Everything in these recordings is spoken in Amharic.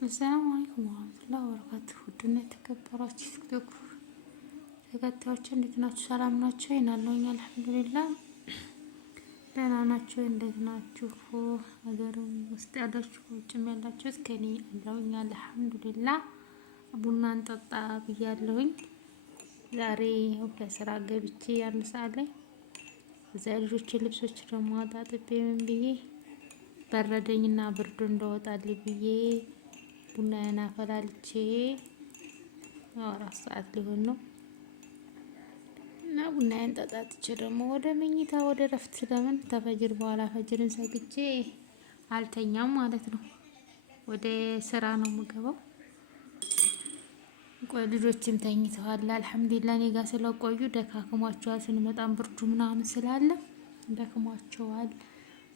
አሰላሙ አለይኩም ወራህመቱላሂ ወበረካቱሁ። ውድና የተከበራችሁ ቲክቶክ ተከታዮች እንዴት ናችሁ? ሰላም ናችሁ? ይናለሁኝ አልሐምዱሊላህ። ደህና ናችሁ? እንዴት ናችሁ? ሀገርም ውስጥ ያላችሁ ውጭም ያላችሁ እስከኔ አለሁኝ አልሐምዱሊላህ። ቡና እንጠጣ ብያለሁኝ። ዛሬ በስራ ገብቼ አንድ ሰዓት ላይ እዛ ልጆችን ልብሶች ደግሞ አጣጥቤ ምን ብዬ በረደኝና ብርዱ እንደወጣልኝ ብዬ ቡናዬን አፈላልቼ 4 ሰዓት ሊሆን ነው እና ቡናዬን ጠጣጥቼ ደግሞ ወደ መኝታ ወደ ረፍት ለምን ተፈጅር በኋላ ፈጅርን ሰግቼ አልተኛም ማለት ነው። ወደ ስራ ነው የምገባው። ልጆችም ተኝተዋል አልሐምዱሊላህ። እኔ ጋር ስለቆዩ ደካክሟቸዋል። ስንመጣም ብርዱ ምናምን ስላለ ደክሟቸዋል።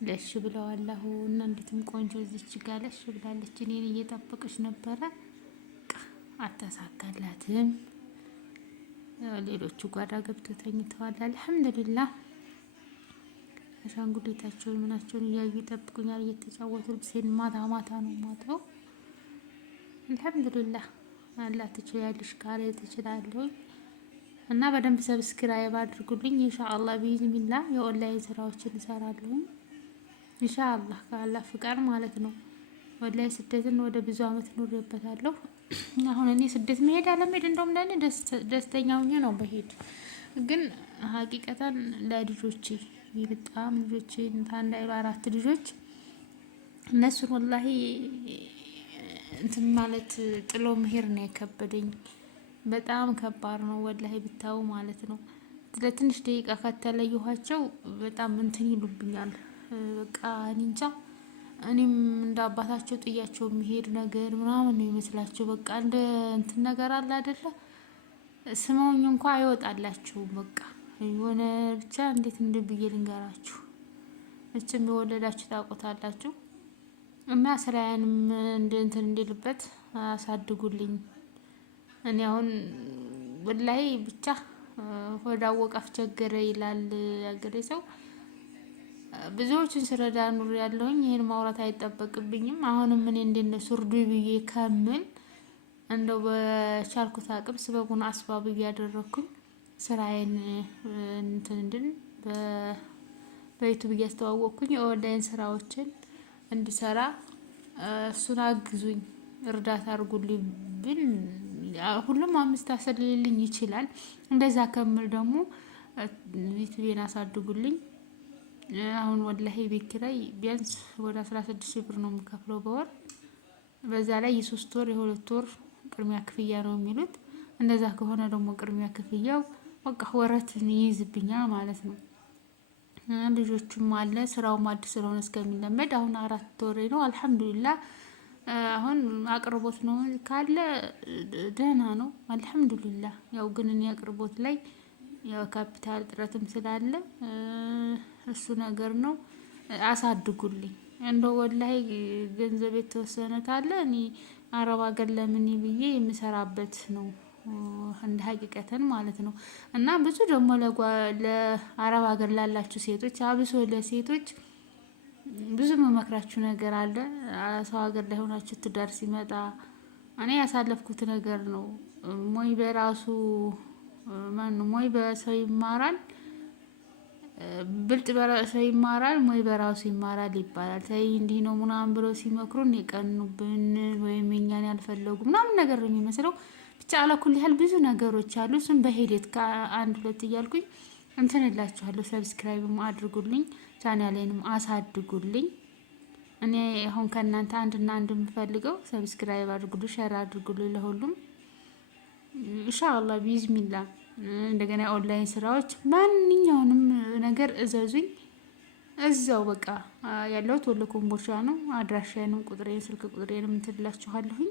ለሽ ብለዋል። አሁን እንዴትም ቆንጆ እዚች ጋር ለሽ ብላለች። እኔን እየጠበቀች ነበረ። አታሳካላትም። ሌሎቹ ጓዳ ገብተው ተኝተዋል አልሐምዱሊላህ። አሻንጉሊታቸውን ምናቸውን እያዩ ይጠብቁኛል። እየተጫወቱ ልብሴን ማታ ማታ ነው ማታው። አልሐምዱሊላህ። አላህ ትችያለሽ ካለ ትችላለሁ እና በደንብ ሰብስክራይብ አድርጉልኝ። ኢንሻአላህ ቢዝሚላህ የኦንላይን ስራዎችን እሰራለሁ ኢንሻአላህ ከአላህ ፍቃድ ማለት ነው። ወላሂ ስደትን ወደ ብዙ አመት ኖሬበታለሁ። አሁን እኔ ስደት መሄድ አለመሄድ እንደውም ለኔ ደስተኛ ሆኜ ነው በሄድ። ግን ሀቂቀታን ለልጆቼ በጣም ልጆቼ እንታንዳ 4 ልጆች እነሱን ወላሂ እንትን ማለት ጥሎ መሄድ ነው የከበደኝ። በጣም ከባድ ነው ወላሂ ብታው ማለት ነው። ለትንሽ ደቂቃ ከተለየኋቸው በጣም እንትን ይሉብኛል። በቃ እኔ እንጃ። እኔም እንደ አባታቸው ጥያቸው የሚሄድ ነገር ምናምን ነው ይመስላቸው። በቃ እንደ እንትን ነገር አለ አይደለ? ስመውኝ እንኳን አይወጣላችሁም። በቃ የሆነ ብቻ እንዴት እንደብዬ ልንገራችሁ። እችም የወለዳችሁ ታውቁታላችሁ። እና ስራዬንም እንትን እንዲልበት አሳድጉልኝ። እኔ አሁን ወላሂ ብቻ ወዳወቅ አፍቸገረ ይላል ያገሬ ሰው። ብዙዎችን ስረዳ ኑር ያለሁኝ ይሄን ማውራት አይጠበቅብኝም። አሁንም እኔ እንደነሱ እርዱ ብዬ ከምል እንደው በቻልኩት አቅም ስበቡን አስባብ እያደረኩኝ ስራዬን እንትን እንድን በዩቲዩብ እያስተዋወቅኩኝ የኦንላይን ስራዎችን እንድሰራ እሱን አግዙኝ፣ እርዳታ አድርጉልኝ ብል ሁሉም 5 አስልልኝ ይችላል። እንደዛ ከምል ደግሞ ዩቲዩብን አሳድጉልኝ። አሁን ወላሂ ቤት ኪራይ ቢያንስ ወደ 16,000 ብር ነው የምከፍለው በወር። በዛ ላይ የ3 ወር የ2 ወር ቅድሚያ ክፍያ ነው የሚሉት። እንደዛ ከሆነ ደግሞ ቅድሚያ ክፍያው በቃ ወረትን ይይዝብኛል ማለት ነው። ልጆቹም አለ ስራውም አዲስ ስለሆነ እስከሚለመድ አሁን 4 ወሬ ነው አልሐምዱሊላህ። አሁን አቅርቦት ነው ካለ ደህና ነው አልሐምዱሊላህ። ያው ግን እኔ አቅርቦት ላይ ያው ካፒታል እጥረትም ስላለ እሱ ነገር ነው። አሳድጉልኝ እንደው ወላሂ ገንዘብ የተወሰነ ካለ እኔ አረብ ሀገር ለምን ብዬ የምሰራበት ነው እንደ ሀቂቀተን ማለት ነው። እና ብዙ ደግሞ ለአረብ ሀገር ላላችሁ ሴቶች አብሶ ለሴቶች ብዙ መመክራችሁ ነገር አለ። ሰው ሀገር ላይ ሆናችሁ ትዳር ሲመጣ እኔ ያሳለፍኩት ነገር ነው። ሞይ በራሱ ሞይ በሰው ይማራል፣ ብልጥ በሰው ይማራል፣ ሞይ በራሱ ይማራል ይባላል። ተይ እንዲህ ነው ምናምን ብለው ሲመክሩን የቀኑብን ወይም እኛን ያልፈለጉ ምናምን ነገር ነው የሚመስለው። ብቻ አላኩል ያህል ብዙ ነገሮች አሉ። እሱም በሂደት ከአንድ 2 እያልኩኝ እንትን እላችኋለሁ። ሰብስክራይብም አድርጉልኝ፣ ቻናሌንም አሳድጉልኝ። እኔ አሁን ከእናንተ አንድና አንድ የምፈልገው ሰብስክራይብ አድርጉልኝ፣ ሼር አድርጉልኝ ለሁሉም ኢንሻአላህ ቢዝሚላህ። እንደገና ኦንላይን ስራዎች ማንኛውንም ነገር እዘዙኝ። እዛው በቃ ያለሁት ወሎ ኮምቦልቻ ነው። አድራሻዬንም ቁጥሬን ስልክ ቁጥሬንም እንትላችኋለሁኝ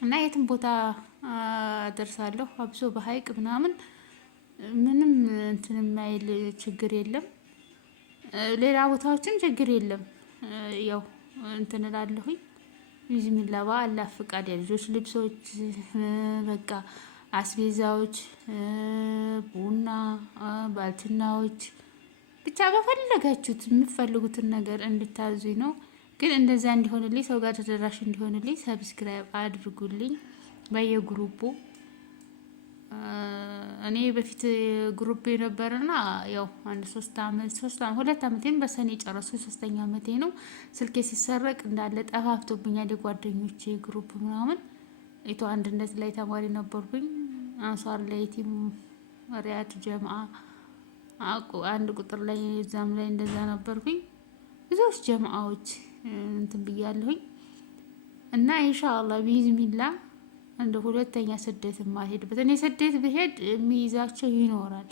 እና የትም ቦታ ደርሳለሁ። አብሶ በሀይቅ ምናምን ምንም እንትን የማይል ችግር የለም። ሌላ ቦታዎችም ችግር የለም። ያው እንትን እላለሁኝ ቢዝሚላህ በአላህ ፍቃድ የልጆች ልብሶች በቃ አስቤዛዎች፣ ቡና፣ ባልትናዎች ብቻ በፈለጋችሁት የምትፈልጉትን ነገር እንድታዙኝ ነው። ግን እንደዛ እንዲሆንልኝ ሰው ጋር ተደራሽ እንዲሆንልኝ ሰብስክራይብ አድርጉልኝ በየግሩፑ። እኔ በፊት ግሩፕ የነበረና ያው አንድ 2 አመቴን በሰኔ ጨረሱ። 3ኛ አመቴ ነው። ስልኬ ሲሰረቅ እንዳለ ጠፋፍቶብኛል። የጓደኞቼ ግሩፕ ምናምን ኢቶ አንድነት ላይ ተማሪ ነበርኩኝ። አንሷር ላይ ቲም ሪያድ ጀማዓ አንድ ቁጥር ላይ እዛም ላይ እንደዛ ነበርኩኝ። ብዙዎች ጀማዓዎች እንትን ብያለሁኝ እና ኢንሻአላህ ቢዝሚላህ እንደ ሁለተኛ ስደት ማልሄድበት እኔ ስደት ብሄድ የሚይዛቸው ይኖራል።